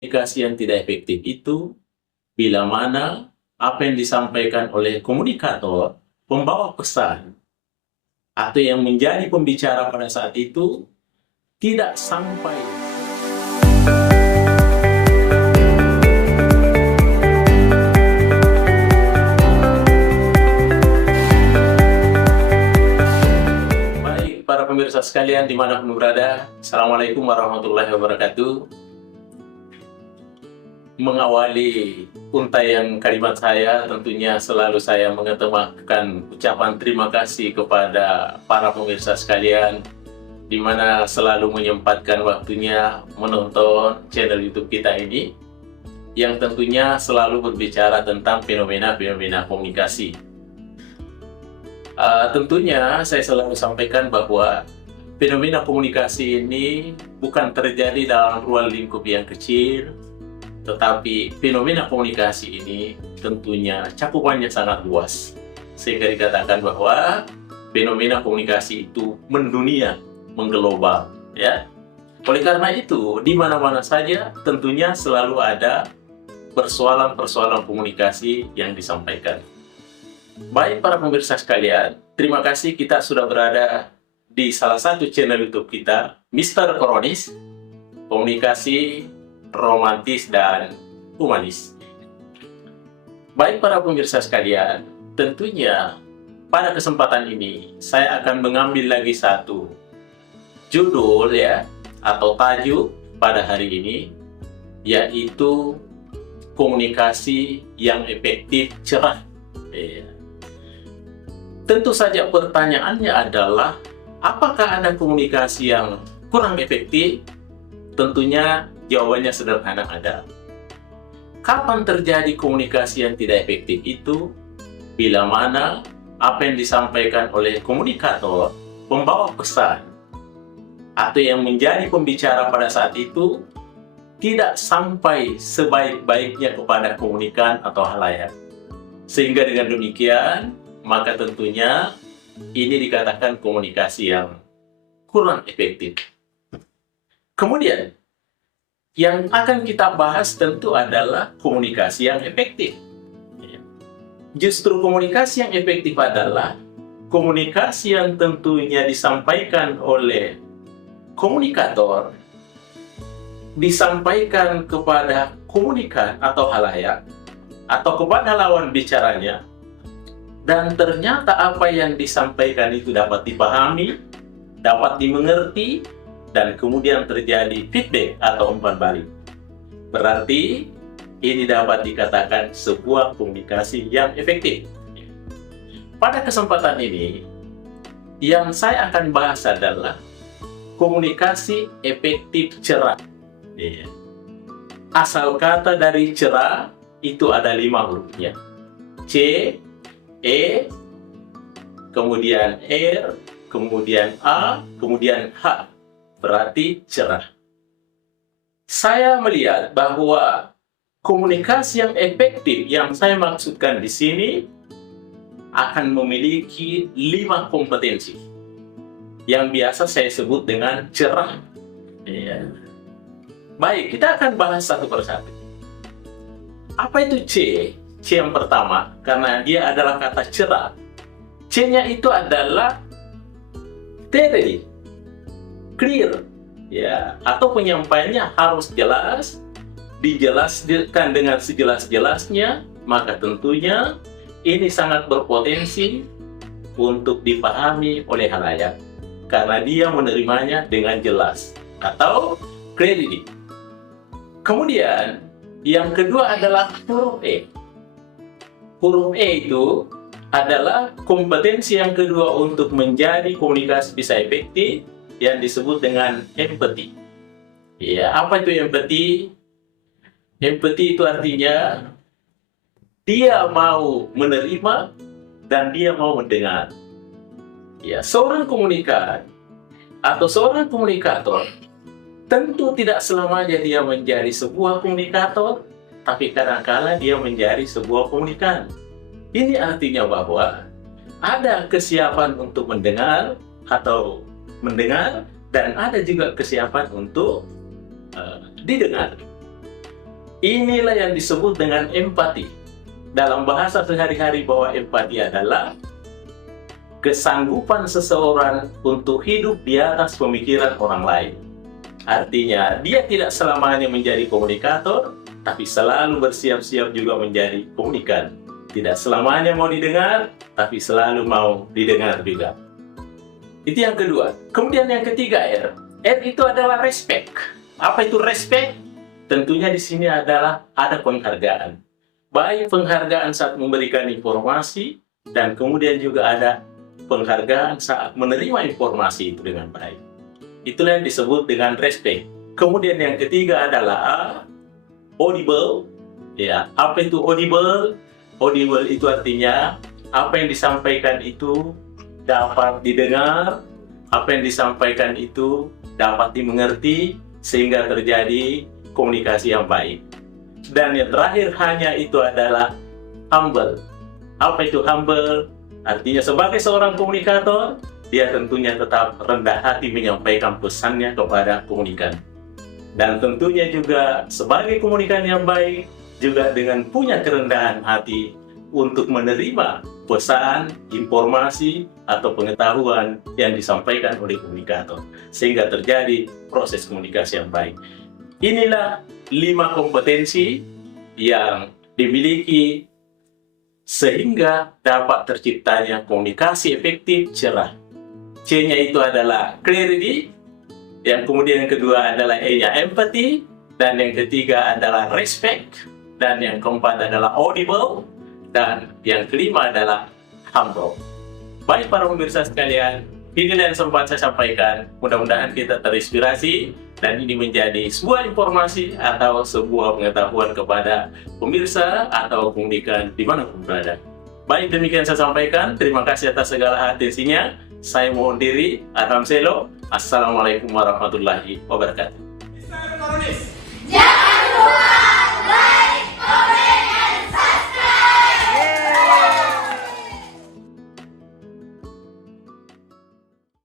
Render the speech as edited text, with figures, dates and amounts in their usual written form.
Komunikasi yang tidak efektif itu bila mana apa yang disampaikan oleh komunikator, pembawa pesan, atau yang menjadi pembicara pada saat itu tidak sampai. Baik, para pemirsa sekalian dimanapun berada, Assalamualaikum warahmatullahi wabarakatuh. Mengawali untaian kalimat saya, tentunya selalu saya mengetemakan ucapan terima kasih kepada para pemirsa sekalian, di mana selalu menyempatkan waktunya menonton channel YouTube kita ini, yang tentunya selalu berbicara tentang fenomena-fenomena komunikasi. Tentunya saya selalu sampaikan bahwa fenomena komunikasi ini bukan terjadi dalam ruang lingkup yang kecil, tetapi fenomena komunikasi ini tentunya cakupannya sangat luas, sehingga dikatakan bahwa fenomena komunikasi itu mendunia, mengglobal, ya. Oleh karena itu, di mana-mana saja tentunya selalu ada persoalan-persoalan komunikasi yang disampaikan. Baik para pemirsa sekalian, terima kasih kita sudah berada di salah satu channel YouTube kita, Mr. Kronis, komunikasi romantis dan humanis. Baik para pemirsa sekalian, tentunya pada kesempatan ini saya akan mengambil lagi satu judul ya, atau tajuk pada hari ini, yaitu komunikasi yang efektif cerah. Tentu saja pertanyaannya adalah, apakah ada komunikasi yang kurang efektif? Tentunya jawabannya sederhana, ada. Kapan terjadi komunikasi yang tidak efektif itu? Bila mana apa yang disampaikan oleh komunikator, pembawa pesan, atau yang menjadi pembicara pada saat itu tidak sampai sebaik-baiknya kepada komunikan atau halayak. Sehingga dengan demikian, maka tentunya ini dikatakan komunikasi yang kurang efektif. Kemudian, yang akan kita bahas tentu adalah komunikasi yang efektif. Justru komunikasi yang efektif adalah komunikasi yang tentunya disampaikan oleh komunikator, disampaikan kepada komunikan atau halayak, atau kepada lawan bicaranya, dan ternyata apa yang disampaikan itu dapat dipahami, dapat dimengerti, dan kemudian terjadi feedback atau umpan balik. Berarti ini dapat dikatakan sebuah komunikasi yang efektif. Pada kesempatan ini, yang saya akan bahas adalah komunikasi efektif cerah. Asal kata dari cerah itu ada 5 hurufnya. C, E, kemudian R, kemudian A, kemudian H. Berarti cerah. Saya melihat bahwa komunikasi yang efektif yang saya maksudkan di sini akan memiliki 5 kompetensi yang biasa saya sebut dengan cerah. Baik, kita akan bahas satu persatu. Apa itu C? C yang pertama, karena dia adalah kata cerah. C-nya itu adalah clarity, clear, ya, atau penyampaiannya harus jelas, dijelaskan dengan sejelas-jelasnya, maka tentunya ini sangat berpotensi untuk dipahami oleh halayak, karena dia menerimanya dengan jelas, atau clarity. Kemudian, yang kedua adalah huruf E. Huruf E itu adalah kompetensi yang kedua untuk menjadi komunikasi bisa efektif, yang disebut dengan empati. Ya, apa itu empati? Empati itu artinya dia mau menerima dan dia mau mendengar. Ya, seorang komunikan atau seorang komunikator tentu tidak selamanya dia menjadi sebuah komunikator, tapi kadang-kala dia menjadi sebuah komunikan. Ini artinya bahwa ada kesiapan untuk mendengar atau mendengar, dan ada juga kesiapan untuk didengar. Inilah yang disebut dengan empati. Dalam bahasa sehari-hari bahwa empati adalah kesanggupan seseorang untuk hidup di atas pemikiran orang lain. Artinya, dia tidak selamanya menjadi komunikator, tapi selalu bersiap-siap juga menjadi komunikan. Tidak selamanya mau didengar, tapi selalu mau didengar juga. Itu yang kedua. Kemudian yang ketiga, R. R itu adalah respect. Apa itu respect? Tentunya di sini adalah ada penghargaan. Baik penghargaan saat memberikan informasi, dan kemudian juga ada penghargaan saat menerima informasi itu dengan baik. Itulah yang disebut dengan respect. Kemudian yang ketiga adalah audible. Ya, apa itu audible? Audible itu artinya apa yang disampaikan itu dapat didengar, apa yang disampaikan itu dapat dimengerti, sehingga terjadi komunikasi yang baik. Dan yang terakhir hanya itu adalah humble. Apa itu humble? Artinya sebagai seorang komunikator, dia tentunya tetap rendah hati menyampaikan pesannya kepada komunikan. Dan tentunya juga sebagai komunikan yang baik, juga dengan punya kerendahan hati untuk menerima pesan, informasi, atau pengetahuan yang disampaikan oleh komunikator. Sehingga terjadi proses komunikasi yang baik. Inilah 5 kompetensi yang dimiliki sehingga dapat terciptanya komunikasi efektif cerah. C-nya itu adalah clarity, yang kemudian yang kedua adalah E-nya empathy, dan yang ketiga adalah respect, dan yang keempat adalah audible, dan yang kelima adalah humble. Baik para pemirsa sekalian, inilah yang sempat saya sampaikan. Mudah-mudahan kita terinspirasi, dan ini menjadi sebuah informasi atau sebuah pengetahuan kepada pemirsa atau komunikan dimanapun berada. Baik, demikian saya sampaikan. Terima kasih atas segala atensinya. Saya mohon diri. Arham Selo. Assalamualaikum warahmatullahi wabarakatuh. Jangan lupa